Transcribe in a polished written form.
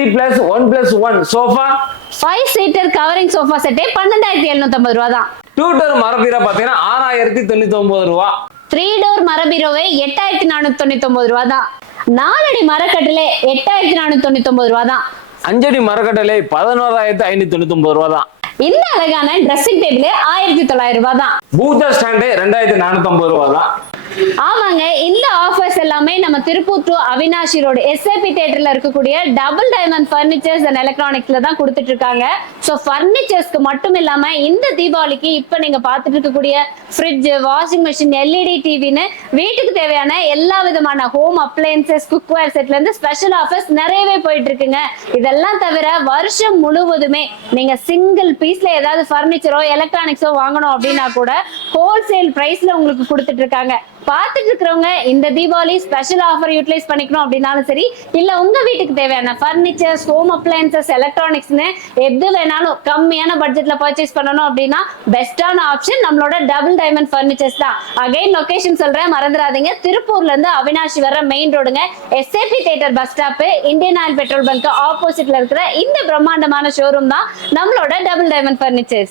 3+1+1 sofa 5 seater covering sofa செட்டே 12,750 ரூபா தான். 2 டோர் மரபீரோ பாத்தீங்கன்னா 6,099 ரூபா. 3 டோர் மரபீரோவே 8,499 ரூபா தான். 4 அடி மரக்கட்டிலே 8,499 ரூபா தான். 5 அடி மரக்கட்டளை 11,599 ரூபா தான். இந்த அழகான ட்ரெஸ்ஸிங் டேபிள் 1,900 ரூபா தான். பூஜா ஸ்டாண்டு 2,450 ரூபா தான். ஆமாங்க, இந்த ஆஃபர்ஸ் எல்லாமே நம்ம Tiruppur to Avinashi road SAP தியேட்டர்ல இருக்கக்கூடிய டபுள் டைமண்ட் ஃபர்னிச்சர்ஸ் அண்ட் எலக்ட்ரானிக்ஸ்ல தான் கொடுத்துட்டு இருக்காங்க. ஸோ ஃபர்னிச்சர்ஸ்க்கு மட்டும் இல்லாம இந்த தீபாவளிக்கு இப்ப நீங்க பார்த்துட்டு இருக்கக்கூடிய ஃப்ரிட்ஜ், வாஷிங் மிஷின், எல்இடி டிவின்னு வீட்டுக்கு தேவையான எல்லா விதமான ஹோம் அப்ளையன்சஸ், குக்வேர் செட்ல இருந்து ஸ்பெஷல் ஆஃபர்ஸ் நிறையவே போயிட்டு இருக்குங்க. இதெல்லாம் தவிர வருஷம் முழுவதுமே நீங்க சிங்கிள் பீஸ்ல ஏதாவது ஃபர்னிச்சரோ எலக்ட்ரானிக்ஸோ வாங்கணும் அப்படின்னா கூட ஹோல்சேல் பிரைஸ்ல உங்களுக்கு கொடுத்துட்டு இருக்காங்க. பார்த்துட்டு இருக்கிறவங்க இந்த தீபாவளி ஸ்பெஷல் ஆஃபர் யூட்டிலைஸ் பண்ணிக்கணும் அப்படின்னாலும் சரி, இல்ல உங்க வீட்டுக்கு தேவையான ஃபர்னிச்சர்ஸ், ஹோம் அப்ளையன்சஸ், எலக்ட்ரானிக்ஸ்னு எது வேணாலும் கம்மியான பட்ஜெட்ல பர்ச்சேஸ் பண்ணணும் அப்படின்னா பெஸ்டான ஆப்ஷன் நம்மளோட டபுள் டைமண்ட் ஃபர்னிச்சர்ஸ் தான். அகைன் லொகேஷன் சொல்றேன், மறந்துடாதீங்க. திருப்பூர்ல இருந்து அவினாஷி வர மெயின் ரோடுங்க, SAP theatre bus stop, Indian oil petrol bunk ஆப்போசிட்ல இருக்கிற இந்த பிரம்மாண்டமான ஷோரூம் தான் நம்மளோட டபுள் டைமண்ட் ஃபர்னிச்சர்ஸ்.